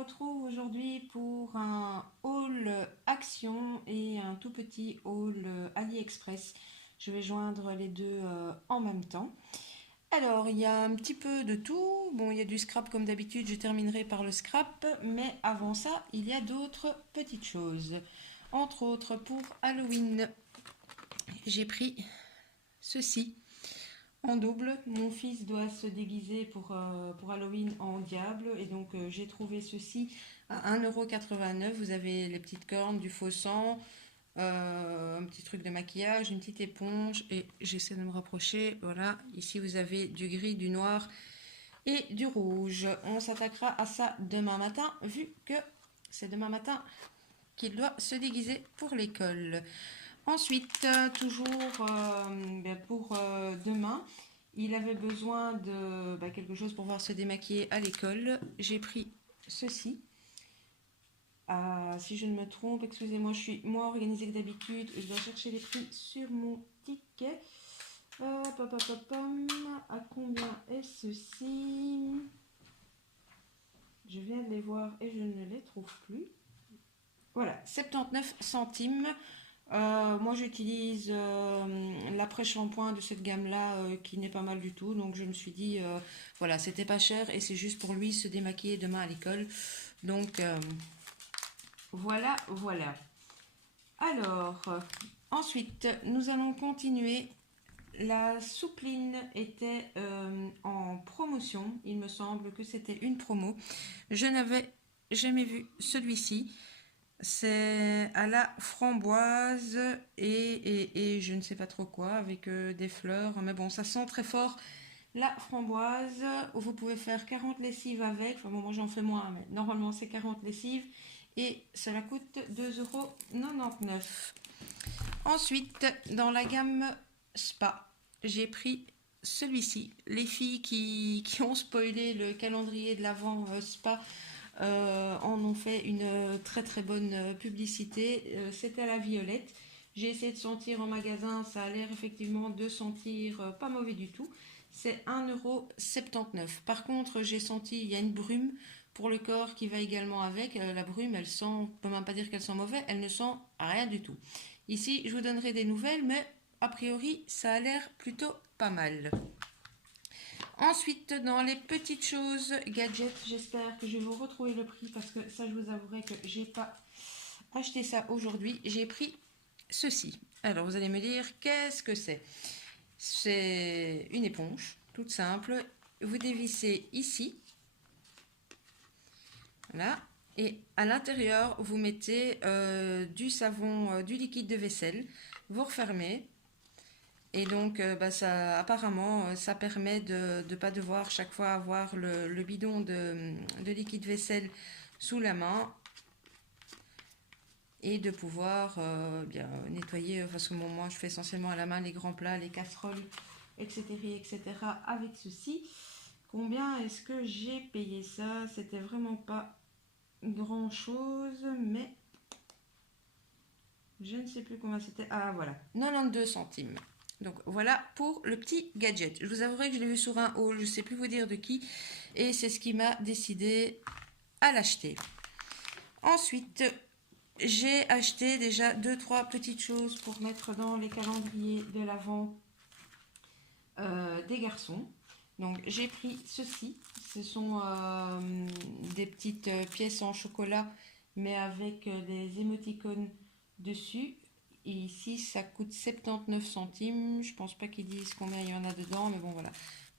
retrouve aujourd'hui pour un haul Action et un tout petit haul AliExpress. Je vais joindre les deux en même temps. Alors, il y a un petit peu de tout. Bon, il y a du scrap comme d'habitude, je terminerai par le scrap. Mais avant ça, il y a d'autres petites choses. Entre autres, pour Halloween, j'ai pris ceci en double. Mon fils doit se déguiser pour Halloween en diable. Et donc, j'ai trouvé ceci à 1,89 €. Vous avez les petites cornes, du faux sang, un petit truc de maquillage, une petite éponge. Et j'essaie de me rapprocher. Voilà, ici vous avez du gris, du noir et du rouge. On s'attaquera à ça demain matin, vu que c'est demain matin qu'il doit se déguiser pour l'école. Ensuite, toujours pour demain, il avait besoin de quelque chose pour pouvoir se démaquiller à l'école. J'ai pris ceci. Si je ne me trompe, excusez-moi, je suis moins organisée que d'habitude. Je dois chercher les prix sur mon ticket. À combien est ceci? Je viens de les voir et je ne les trouve plus. Voilà, 79 centimes. Moi j'utilise l'après-shampoing de cette gamme-là qui n'est pas mal du tout. Donc je me suis dit, voilà, c'était pas cher et c'est juste pour lui se démaquiller demain à l'école. Donc voilà, voilà. Alors, ensuite, nous allons continuer. La soupline était en promotion. Il me semble que c'était une promo. Je n'avais jamais vu celui-ci. C'est à la framboise et je ne sais pas trop quoi, avec des fleurs. Mais bon, ça sent très fort la framboise. Vous pouvez faire 40 lessives avec. Enfin bon, moi j'en fais moins, mais normalement c'est 40 lessives. Et cela coûte 2,99 €. Ensuite, dans la gamme Spa, j'ai pris celui-ci. Les filles qui ont spoilé le calendrier de l'Avent Spa en ont fait une très très bonne publicité. C'était à la violette. J'ai essayé de sentir en magasin, ça a l'air effectivement de sentir pas mauvais du tout. C'est 1,79 €. Par contre, j'ai senti, il y a une brume pour le corps qui va également avec. La brume, elle sent, on ne peut même pas dire qu'elle sent mauvais, elle ne sent rien du tout. Ici, je vous donnerai des nouvelles, mais a priori, ça a l'air plutôt pas mal. Ensuite, dans les petites choses gadgets, j'espère que je vais vous retrouver le prix parce que ça, je vous avouerai que j'ai pas acheté ça aujourd'hui. J'ai pris ceci. Alors, vous allez me dire, qu'est-ce que c'est? C'est une éponge, toute simple. Vous dévissez ici. Voilà. Et à l'intérieur, vous mettez du savon, du liquide de vaisselle. Vous refermez. Et donc, ça, apparemment, ça permet de ne pas devoir chaque fois avoir le bidon de liquide vaisselle sous la main et de pouvoir bien nettoyer, parce que moi je fais essentiellement à la main les grands plats, les casseroles, etc., etc. avec ceci. Combien est-ce que j'ai payé ça? C'était vraiment pas grand chose, mais je ne sais plus combien c'était. Ah voilà, 92 centimes. Donc voilà pour le petit gadget. Je vous avouerai que je l'ai vu sur un haul, je ne sais plus vous dire de qui, et c'est ce qui m'a décidé à l'acheter. Ensuite, j'ai acheté déjà 2-3 petites choses pour mettre dans les calendriers de l'Avent des garçons. Donc j'ai pris ceci. Ce sont des petites pièces en chocolat, mais avec des émoticônes dessus. Et ici, ça coûte 79 centimes. Je pense pas qu'ils disent combien il y en a dedans, mais bon voilà.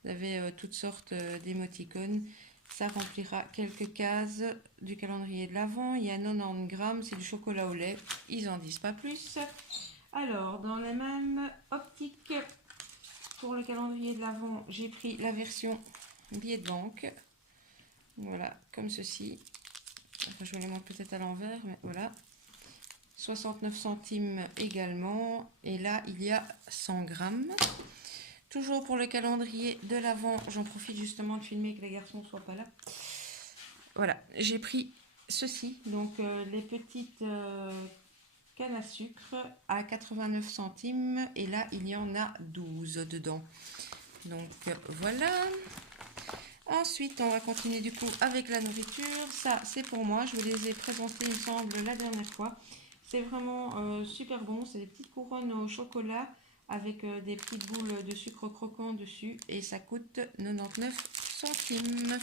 Vous avez toutes sortes d'émoticônes. Ça remplira quelques cases du calendrier de l'Avent. Il y a 90 grammes, c'est du chocolat au lait. Ils en disent pas plus. Alors, dans les mêmes optiques, pour le calendrier de l'Avent, j'ai pris la version billet de banque. Voilà, comme ceci. Enfin, je vous les montre peut-être à l'envers, mais voilà. 69 centimes également. Et là, il y a 100 grammes. Toujours pour le calendrier de l'Avent, j'en profite justement de filmer que les garçons ne soient pas là. Voilà, j'ai pris ceci, donc les petites cannes à sucre à 89 centimes. Et là, il y en a 12 dedans. Donc voilà. Ensuite, on va continuer du coup avec la nourriture. Ça, c'est pour moi. Je vous les ai présentés, il me semble, la dernière fois. C'est vraiment super bon. C'est des petites couronnes au chocolat avec des petites boules de sucre croquant dessus. Et ça coûte 99 centimes.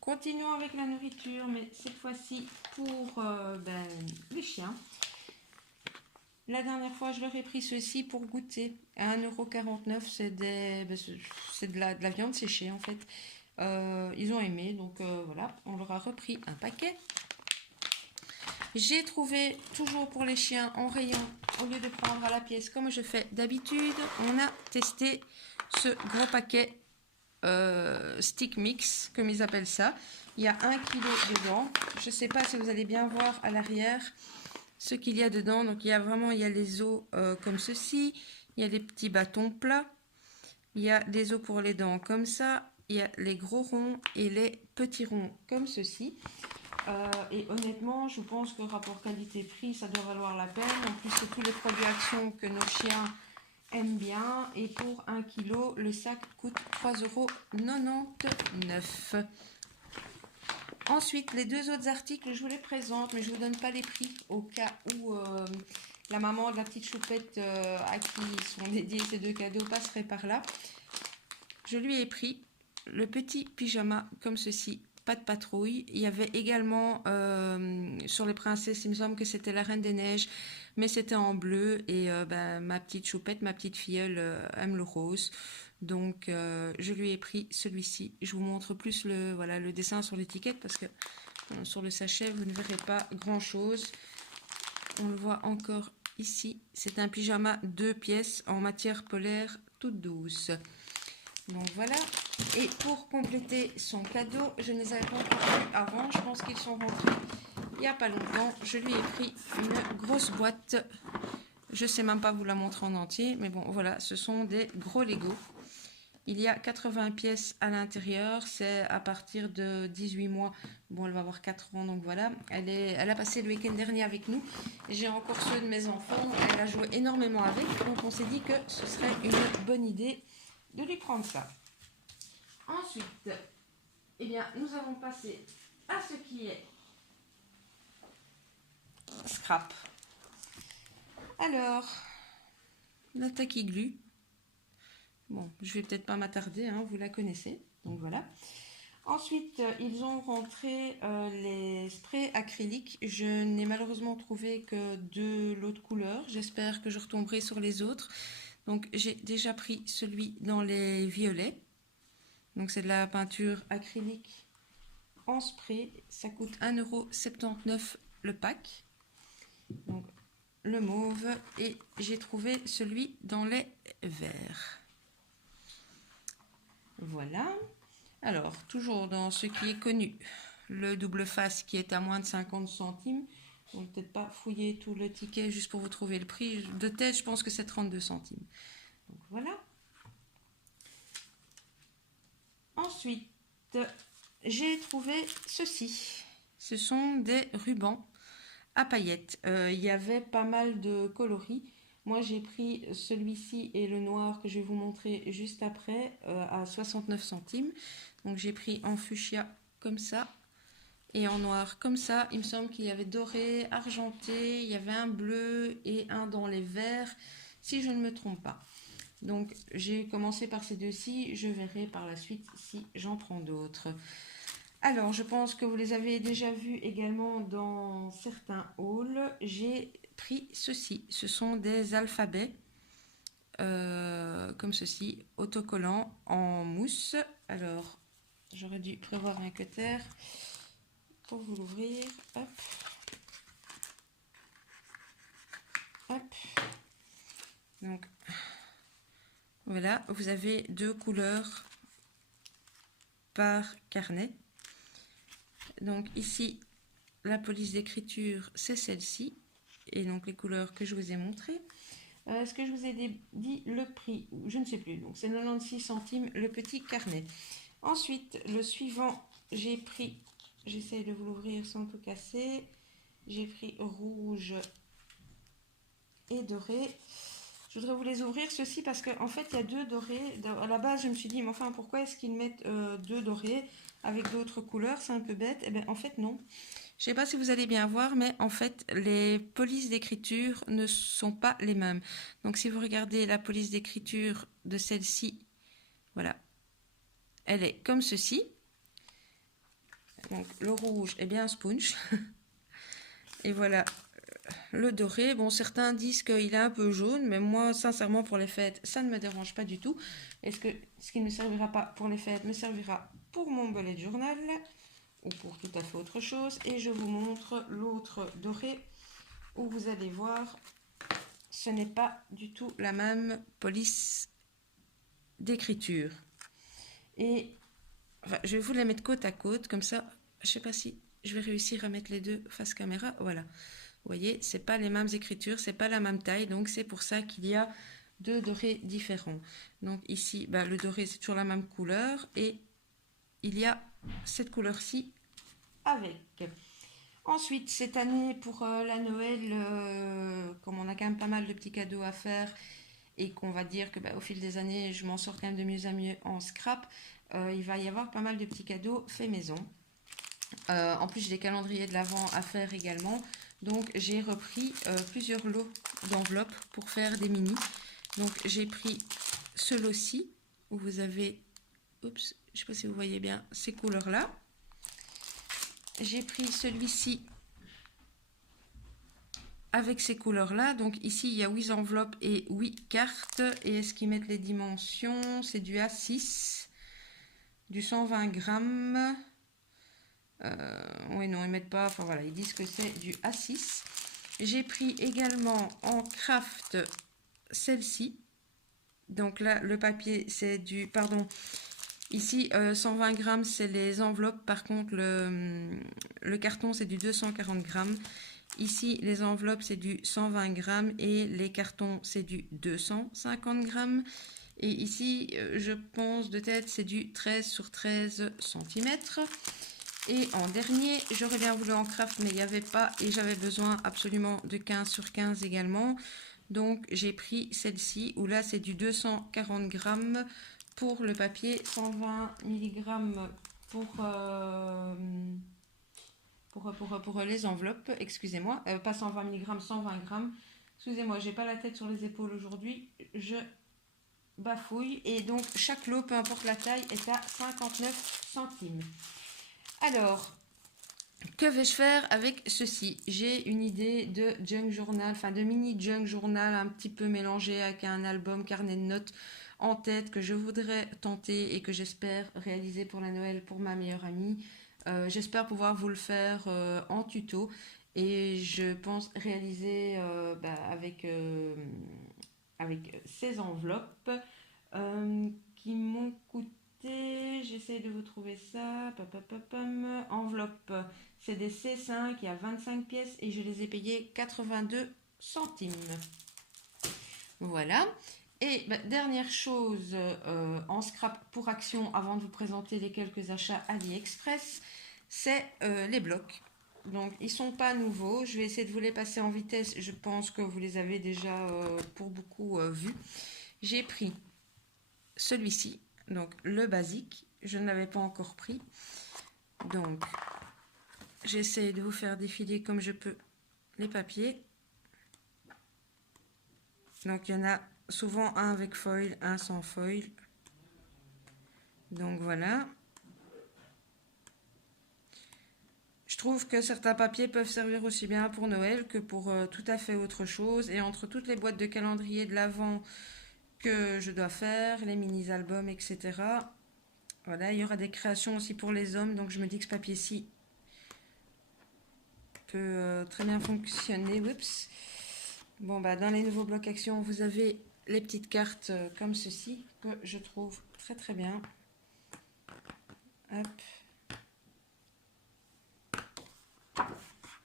Continuons avec la nourriture, mais cette fois-ci pour les chiens. La dernière fois, je leur ai pris ceci pour goûter. À 1,49 €, c'est de la viande séchée en fait. Ils ont aimé, donc voilà, on leur a repris un paquet. J'ai trouvé, toujours pour les chiens, en rayon, au lieu de prendre à la pièce comme je fais d'habitude, on a testé ce gros paquet stick mix, comme ils appellent ça. Il y a 1 kg dedans. Je ne sais pas si vous allez bien voir à l'arrière ce qu'il y a dedans. Donc il y a les os comme ceci, il y a les petits bâtons plats, il y a des os pour les dents comme ça, il y a les gros ronds et les petits ronds comme ceci. Et honnêtement, je pense que rapport qualité-prix, ça doit valoir la peine. En plus, c'est tous les produits Action que nos chiens aiment bien. Et pour 1 kg, le sac coûte 3,99 €. Ensuite, les deux autres articles, je vous les présente, mais je ne vous donne pas les prix au cas où la maman de la petite choupette à qui sont dédiés ces deux cadeaux passerait par là. Je lui ai pris le petit pyjama comme ceci, pas de patrouille. Il y avait également sur les princesses, il me semble que c'était la Reine des Neiges, mais c'était en bleu. Et ma petite choupette, ma petite filleule aime le rose. Donc je lui ai pris celui-ci. Je vous montre plus le dessin sur l'étiquette parce que sur le sachet vous ne verrez pas grand chose. On le voit encore ici. C'est un pyjama 2 pièces en matière polaire toute douce. Donc voilà. Et pour compléter son cadeau, je ne les avais pas encore vus avant. Je pense qu'ils sont rentrés il n'y a pas longtemps. Je lui ai pris une grosse boîte. Je ne sais même pas vous la montrer en entier. Mais bon voilà, ce sont des gros Lego. Il y a 80 pièces à l'intérieur, c'est à partir de 18 mois. Bon, elle va avoir 4 ans, donc voilà. Elle a passé le week-end dernier avec nous. J'ai encore ceux de mes enfants. Elle a joué énormément avec, donc on s'est dit que ce serait une bonne idée de lui prendre ça. Ensuite, eh bien, nous allons passer à ce qui est scrap. Alors, la Taquiglu. Bon, je vais peut-être pas m'attarder, hein, vous la connaissez, donc voilà. Ensuite, ils ont rentré les sprays acryliques. Je n'ai malheureusement trouvé que de l'autre couleur. J'espère que je retomberai sur les autres. Donc, j'ai déjà pris celui dans les violets. Donc, c'est de la peinture acrylique en spray. Ça coûte 1,79 € le pack. Donc, le mauve. Et j'ai trouvé celui dans les verts. Voilà. Alors, toujours dans ce qui est connu, le double face qui est à moins de 50 centimes. On ne va peut-être pas fouiller tout le ticket juste pour vous trouver le prix. De tête, je pense que c'est 32 centimes. Donc voilà. Ensuite, j'ai trouvé ceci. Ce sont des rubans à paillettes. Il y avait pas mal de coloris. Moi, j'ai pris celui-ci et le noir que je vais vous montrer juste après à 69 centimes. Donc, j'ai pris en fuchsia comme ça et en noir comme ça. Il me semble qu'il y avait doré, argenté, il y avait un bleu et un dans les verts, si je ne me trompe pas. Donc, j'ai commencé par ces deux-ci. Je verrai par la suite si j'en prends d'autres. Alors, je pense que vous les avez déjà vus également dans certains hauls. J'ai pris ceci. Ce sont des alphabets, comme ceci, autocollants en mousse. Alors, j'aurais dû prévoir un cutter pour vous l'ouvrir. Hop. Hop. Donc, voilà, vous avez 2 couleurs par carnet. Donc ici, la police d'écriture, c'est celle-ci. Et donc les couleurs que je vous ai montrées. Est-ce que je vous ai dit le prix? Je ne sais plus. Donc c'est 96 centimes le petit carnet. Ensuite, le suivant, j'ai pris, j'essaye de vous l'ouvrir sans tout casser. J'ai pris rouge et doré. Je voudrais vous les ouvrir, ceux-ci, parce qu'en fait, il y a deux dorés. À la base, je me suis dit, mais enfin, pourquoi est-ce qu'ils mettent deux dorés avec d'autres couleurs? C'est un peu bête. Eh bien, en fait, non. Je ne sais pas si vous allez bien voir, mais en fait, les polices d'écriture ne sont pas les mêmes. Donc, si vous regardez la police d'écriture de celle-ci, voilà, elle est comme ceci. Donc, le rouge est bien sponge. Et voilà, le doré. Bon, certains disent qu'il est un peu jaune, mais moi, sincèrement, pour les fêtes, ça ne me dérange pas du tout. Est-ce que ce qui ne me servira pas pour les fêtes me servira pour mon bullet journal ou pour tout à fait autre chose? Et je vous montre l'autre doré où vous allez voir, ce n'est pas du tout la même police d'écriture. Et enfin, je vais vous les mettre côte à côte, comme ça, je ne sais pas si je vais réussir à mettre les deux face caméra. Voilà. Vous voyez, c'est pas les mêmes écritures, c'est pas la même taille, donc c'est pour ça qu'il y a deux dorés différents. Donc ici, bah, le doré, c'est toujours la même couleur, et il y a cette couleur-ci avec. Ensuite, cette année, pour la Noël, comme on a quand même pas mal de petits cadeaux à faire, et qu'on va dire que au fil des années, je m'en sors quand même de mieux en mieux en scrap, il va y avoir pas mal de petits cadeaux faits maison. En plus, j'ai des calendriers de l'Avent à faire également. Donc, j'ai repris plusieurs lots d'enveloppes pour faire des mini. Donc, j'ai pris ce lot-ci, où vous avez, oups, je ne sais pas si vous voyez bien, ces couleurs-là. J'ai pris celui-ci avec ces couleurs-là. Donc, ici, il y a 8 enveloppes et 8 cartes. Et est-ce qu'ils mettent les dimensions? C'est du A6, du 120 grammes. Oui, non, ils mettent pas. Enfin voilà, ils disent que c'est du A6. J'ai pris également en craft celle-ci. Donc là, le papier, c'est du. Pardon. Ici, 120 grammes, c'est les enveloppes. Par contre, le carton, c'est du 240 grammes. Ici, les enveloppes, c'est du 120 grammes. Et les cartons, c'est du 250 grammes. Et ici, je pense de tête, c'est du 13 sur 13 cm. Et en dernier, j'aurais bien voulu en craft, mais il n'y avait pas et j'avais besoin absolument de 15 sur 15 également. Donc j'ai pris celle-ci où là c'est du 240 grammes pour le papier, 120 mg pour les enveloppes, excusez-moi, pas 120 mg, 120 grammes. Excusez-moi, j'ai pas la tête sur les épaules aujourd'hui, je bafouille. Et donc chaque lot, peu importe la taille, est à 59 centimes. Alors, que vais-je faire avec ceci? J'ai une idée de junk journal, enfin de mini junk journal un petit peu mélangé avec un album carnet de notes en tête que je voudrais tenter et que j'espère réaliser pour la Noël pour ma meilleure amie. J'espère pouvoir vous le faire en tuto et je pense réaliser avec ces enveloppes qui m'ont coûté. J'essaie de vous trouver ça. Enveloppe. C'est des C5, il y a 25 pièces et je les ai payées 82 centimes. Voilà. Et dernière chose en scrap pour action avant de vous présenter les quelques achats AliExpress, c'est les blocs. Donc ils sont pas nouveaux. Je vais essayer de vous les passer en vitesse. Je pense que vous les avez déjà pour beaucoup vus. J'ai pris celui-ci. Donc le basique, je ne l'avais pas encore pris. Donc j'essaie de vous faire défiler comme je peux les papiers. Donc il y en a souvent un avec foil, un sans foil. Donc voilà. Je trouve que certains papiers peuvent servir aussi bien pour Noël que pour tout à fait autre chose. Et entre toutes les boîtes de calendrier de l'Avent que je dois faire, les mini-albums, etc. Voilà, il y aura des créations aussi pour les hommes, donc je me dis que ce papier-ci peut très bien fonctionner. Oups. Bon, dans les nouveaux blocs action, vous avez les petites cartes comme ceci, que je trouve très très bien. Hop.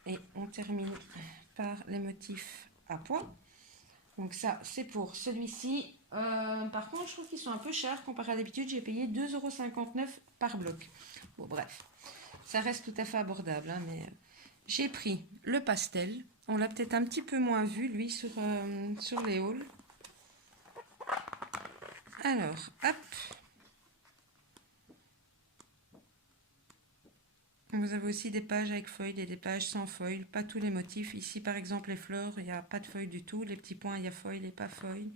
Et on termine par les motifs à poids. Donc ça, c'est pour celui-ci. Par contre, je trouve qu'ils sont un peu chers comparé à d'habitude. J'ai payé 2,59 € par bloc. Bon, bref. Ça reste tout à fait abordable. Hein, mais j'ai pris le pastel. On l'a peut-être un petit peu moins vu, lui, sur les hauls. Alors, hop. Vous avez aussi des pages avec foil et des pages sans foil. Pas tous les motifs. Ici, par exemple, les fleurs, il n'y a pas de foil du tout. Les petits points, il y a foil et pas foil.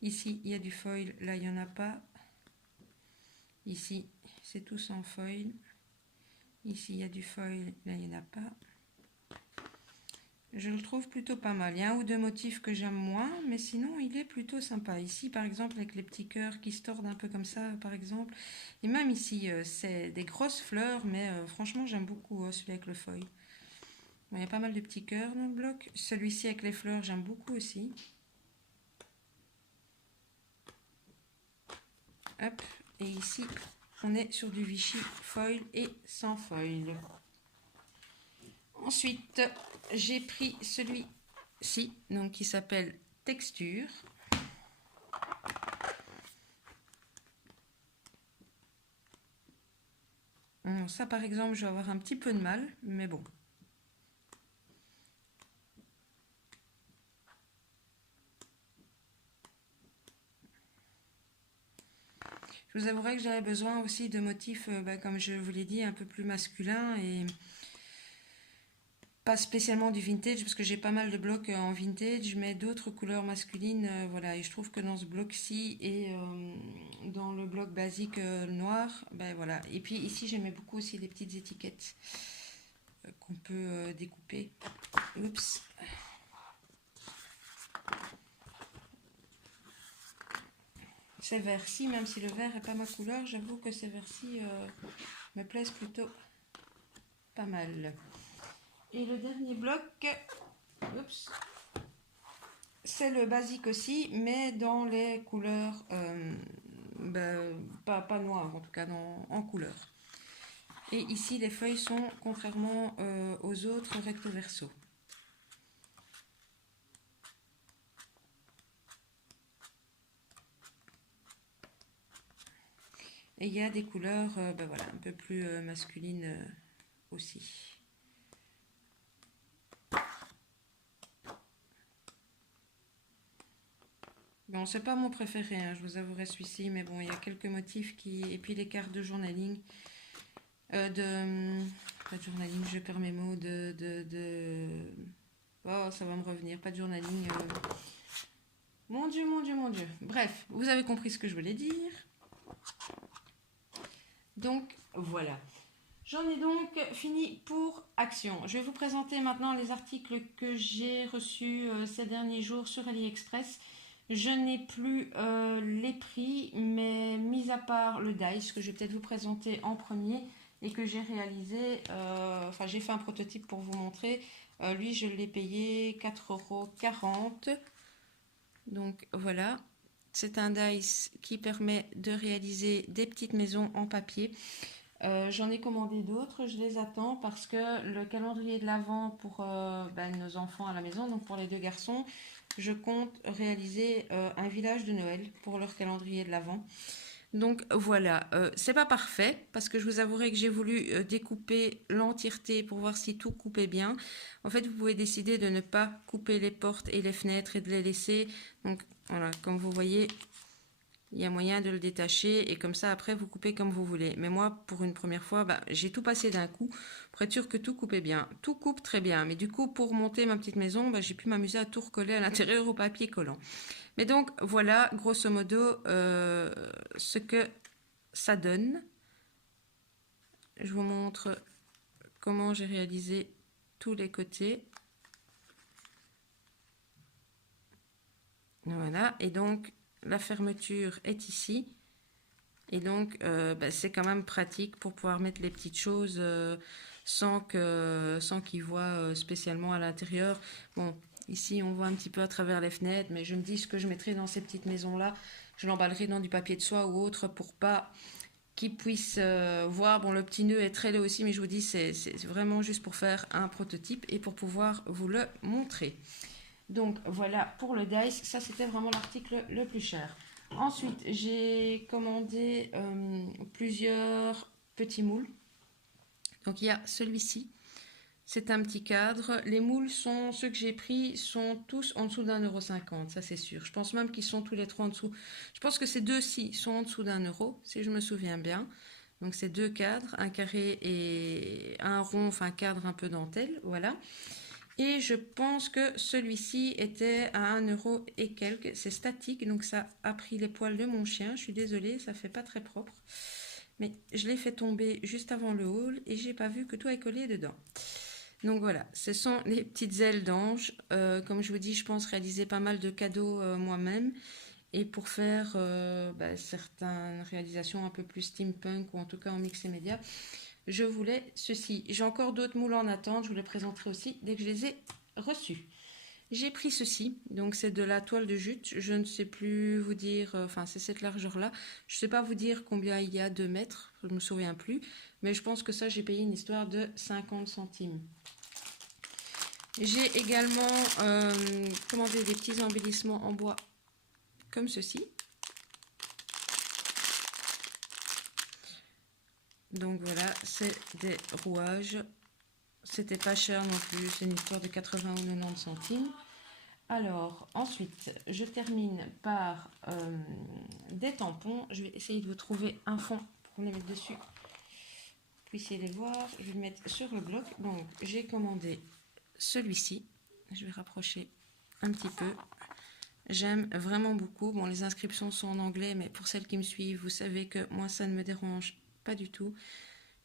Ici, il y a du foil. Là, il n'y en a pas. Ici, c'est tout sans foil. Ici, il y a du foil. Là, il n'y en a pas. Je le trouve plutôt pas mal. Il y a un ou deux motifs que j'aime moins, mais sinon, il est plutôt sympa. Ici, par exemple, avec les petits cœurs qui se tordent un peu comme ça, par exemple. Et même ici, c'est des grosses fleurs, mais franchement, j'aime beaucoup celui avec le foil. Bon, il y a pas mal de petits cœurs dans le bloc. Celui-ci avec les fleurs, j'aime beaucoup aussi. Hop, et ici, on est sur du Vichy foil et sans foil. Ensuite, j'ai pris celui-ci, donc qui s'appelle Texture. Bon, ça, par exemple, je vais avoir un petit peu de mal, mais bon. Je vous avouerai que j'avais besoin aussi de motifs, comme je vous l'ai dit, un peu plus masculins et pas spécialement du vintage parce que j'ai pas mal de blocs en vintage, mais d'autres couleurs masculines, voilà. Et je trouve que dans ce bloc-ci et dans le bloc basique noir, ben voilà. Et puis ici, j'aimais beaucoup aussi les petites étiquettes qu'on peut découper. Oups. Ces vers-ci, même si le vert n'est pas ma couleur, j'avoue que ces vers-ci me plaisent plutôt pas mal. Et le dernier bloc, c'est le basique aussi, mais dans les couleurs, pas noires, en tout cas en couleur. Et ici, les feuilles sont, contrairement aux autres, recto verso. Et il y a des couleurs voilà, un peu plus masculines aussi. Bon, c'est pas mon préféré, hein, je vous avouerai celui-ci, mais bon, il y a quelques motifs qui... Et puis les cartes de journaling. Pas de journaling, je perds mes mots, Oh, ça va me revenir, pas de journaling. Mon Dieu, mon Dieu, mon Dieu. Bref, vous avez compris ce que je voulais dire. Donc, voilà. J'en ai donc fini pour Action. Je vais vous présenter maintenant les articles que j'ai reçus ces derniers jours sur AliExpress. Je n'ai plus les prix, mais mis à part le dice que je vais peut-être vous présenter en premier et que j'ai réalisé, j'ai fait un prototype pour vous montrer. Lui, je l'ai payé 4,40 €. Donc voilà, c'est un dice qui permet de réaliser des petites maisons en papier. J'en ai commandé d'autres, je les attends parce que le calendrier de l'Avent pour nos enfants à la maison, donc pour les deux garçons, je compte réaliser un village de Noël pour leur calendrier de l'Avent. Donc voilà, c'est pas parfait parce que je vous avouerai que j'ai voulu découper l'entièreté pour voir si tout coupait bien. En fait, vous pouvez décider de ne pas couper les portes et les fenêtres et de les laisser. Donc voilà, comme vous voyez, il y a moyen de le détacher et comme ça après vous coupez comme vous voulez. Mais moi pour une première fois j'ai tout passé d'un coup pour être sûr que tout coupait bien. Tout coupe très bien, mais du coup pour monter ma petite maison j'ai pu m'amuser à tout recoller à l'intérieur au papier collant. Mais donc voilà grosso modo ce que ça donne. Je vous montre comment j'ai réalisé tous les côtés. Voilà, et donc la fermeture est ici. Et donc, c'est quand même pratique pour pouvoir mettre les petites choses sans qu'ils voient spécialement à l'intérieur. Bon, ici, on voit un petit peu à travers les fenêtres, mais je me dis ce que je mettrai dans ces petites maisons-là, je l'emballerai dans du papier de soie ou autre pour pas qu'ils puissent voir. Bon, le petit nœud est très laid aussi, mais je vous dis, c'est vraiment juste pour faire un prototype et pour pouvoir vous le montrer. Donc, voilà pour le dice. Ça, c'était vraiment l'article le plus cher. Ensuite, j'ai commandé plusieurs petits moules. Donc, il y a celui-ci. C'est un petit cadre. Les moules sont, ceux que j'ai pris, sont tous en dessous d'1,50 €, ça c'est sûr. Je pense même qu'ils sont tous les trois en dessous. Je pense que ces deux-ci sont en dessous d'1 €, si je me souviens bien. Donc c'est deux cadres, un carré et un rond, enfin un cadre un peu dentelle, voilà. Et je pense que celui-ci était à 1 € et quelques. C'est statique, donc ça a pris les poils de mon chien. Je suis désolée, ça fait pas très propre. Mais je l'ai fait tomber juste avant le haul et j'ai pas vu que tout est collé dedans. Donc voilà, ce sont les petites ailes d'ange. Comme je vous dis, je pense réaliser pas mal de cadeaux moi-même. Et pour faire certaines réalisations un peu plus steampunk ou en tout cas en mix et média, je voulais ceci. J'ai encore d'autres moules en attente, je vous les présenterai aussi dès que je les ai reçus. J'ai pris ceci, donc c'est de la toile de jute, je ne sais plus vous dire, enfin c'est cette largeur-là, je ne sais pas vous dire combien il y a de mètres, je ne me souviens plus, mais je pense que ça j'ai payé une histoire de 50 centimes. J'ai également commandé des petits embellissements en bois comme ceci. Donc voilà, c'est des rouages. C'était pas cher non plus, c'est une histoire de 80 ou 90 centimes. Alors, ensuite, je termine par des tampons. Je vais essayer de vous trouver un fond pour les mettre dessus. Vous puissiez les voir. Je vais le mettre sur le bloc. Donc, j'ai commandé celui-ci. Je vais rapprocher un petit peu. J'aime vraiment beaucoup. Bon, les inscriptions sont en anglais, mais pour celles qui me suivent, vous savez que moi, ça ne me dérange pas du tout.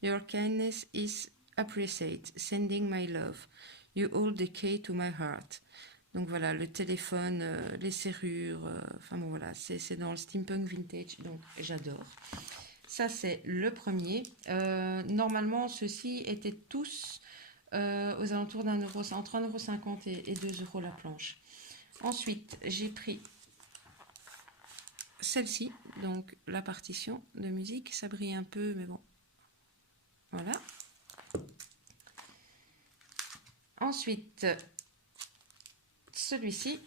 Your kindness is appreciated. Sending my love. You hold the key to my heart. Donc voilà, le téléphone, les serrures, enfin bon voilà, c'est dans le steampunk vintage, donc j'adore. Ça c'est le premier. Normalement, ceux-ci étaient tous aux alentours d'1 €, entre 1,50 € et 2 € la planche. Ensuite, j'ai pris celle-ci, donc la partition de musique. Ça brille un peu, mais bon, voilà. Ensuite, celui-ci,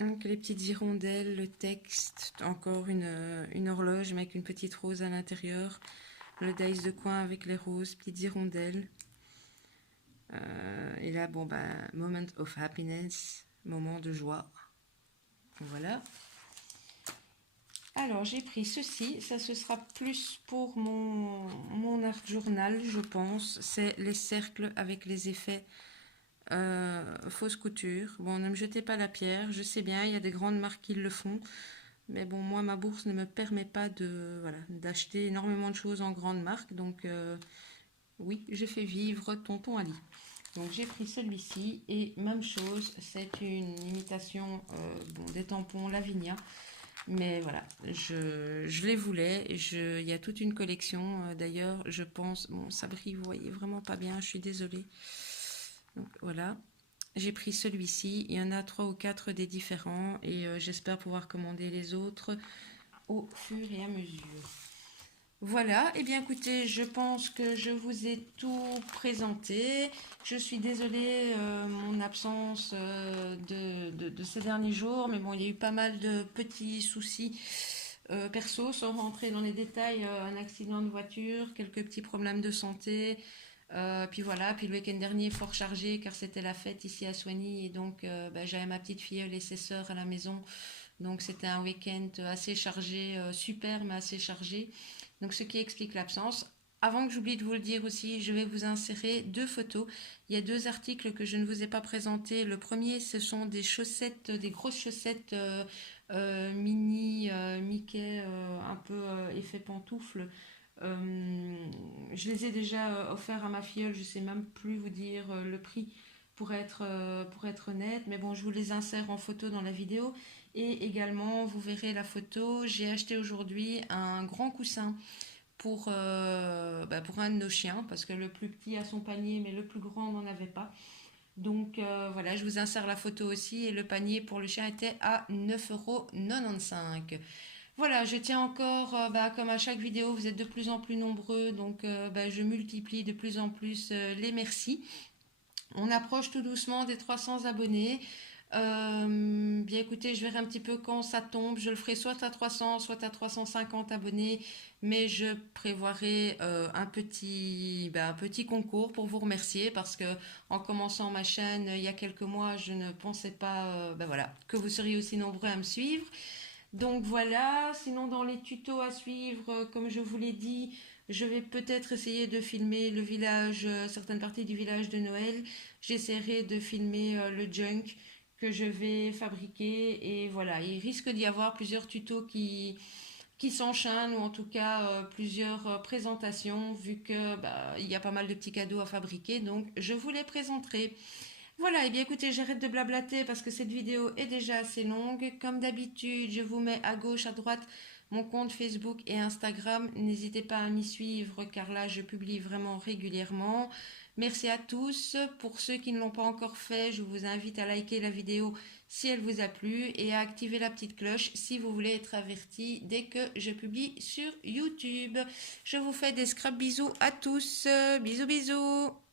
donc les petites hirondelles, le texte, encore une horloge mais avec une petite rose à l'intérieur, le dice de coin avec les roses, petites hirondelles. Et là, bon, moment of happiness, moment de joie. Voilà. Alors, j'ai pris ceci, ça ce sera plus pour mon art journal, je pense. C'est les cercles avec les effets fausse couture. Bon, ne me jetez pas la pierre, je sais bien, il y a des grandes marques qui le font. Mais bon, moi, ma bourse ne me permet pas d'acheter énormément de choses en grande marque. Donc, oui, je fais vivre Tonton Ali. Donc, j'ai pris celui-ci. Et même chose, c'est une imitation des tampons Lavinia. Mais voilà, je les voulais. Il y a toute une collection. D'ailleurs, je pense... Bon, ça brille, vous voyez vraiment pas bien. Je suis désolée. Donc, voilà. J'ai pris celui-ci. Il y en a 3 ou 4 des différents. Et j'espère pouvoir commander les autres au fur et à mesure. Voilà, et bien écoutez, je pense que je vous ai tout présenté. Je suis désolée mon absence de ces derniers jours, mais bon, il y a eu pas mal de petits soucis perso, sans rentrer dans les détails, un accident de voiture, quelques petits problèmes de santé, puis voilà, puis le week-end dernier fort chargé car c'était la fête ici à Soigny et donc j'avais ma petite filleule et ses sœurs à la maison, donc c'était un week-end assez chargé, super mais assez chargé. Donc ce qui explique l'absence. Avant que j'oublie de vous le dire aussi, je vais vous insérer 2 photos. Il y a 2 articles que je ne vous ai pas présentés. Le premier, ce sont des chaussettes, des grosses chaussettes mini Mickey, un peu effet pantoufle. Je les ai déjà offerts à ma filleule, je ne sais même plus vous dire le prix pour être honnête. Mais bon, je vous les insère en photo dans la vidéo. Et également, vous verrez la photo, j'ai acheté aujourd'hui un grand coussin pour un de nos chiens, parce que le plus petit a son panier, mais le plus grand n'en avait pas. Donc voilà, je vous insère la photo aussi, et le panier pour le chien était à 9,95 €. Voilà, je tiens encore, comme à chaque vidéo, vous êtes de plus en plus nombreux, donc je multiplie de plus en plus les merci. On approche tout doucement des 300 abonnés. Bien écoutez, je verrai un petit peu quand ça tombe. Je le ferai soit à 300, soit à 350 abonnés, mais je prévoirai un petit concours pour vous remercier parce que en commençant ma chaîne il y a quelques mois, je ne pensais pas voilà, que vous seriez aussi nombreux à me suivre. Donc voilà, sinon dans les tutos à suivre, comme je vous l'ai dit, je vais peut-être essayer de filmer le village, certaines parties du village de Noël. J'essaierai de filmer le junk que je vais fabriquer et voilà, il risque d'y avoir plusieurs tutos qui s'enchaînent ou en tout cas plusieurs présentations vu que il y a pas mal de petits cadeaux à fabriquer donc je vous les présenterai. Voilà, et bien écoutez, j'arrête de blablater parce que cette vidéo est déjà assez longue. Comme d'habitude, je vous mets à gauche, à droite mon compte Facebook et Instagram. N'hésitez pas à m'y suivre car là, je publie vraiment régulièrement. Merci à tous. Pour ceux qui ne l'ont pas encore fait, je vous invite à liker la vidéo si elle vous a plu et à activer la petite cloche si vous voulez être averti dès que je publie sur YouTube. Je vous fais des scrap bisous à tous. Bisous bisous.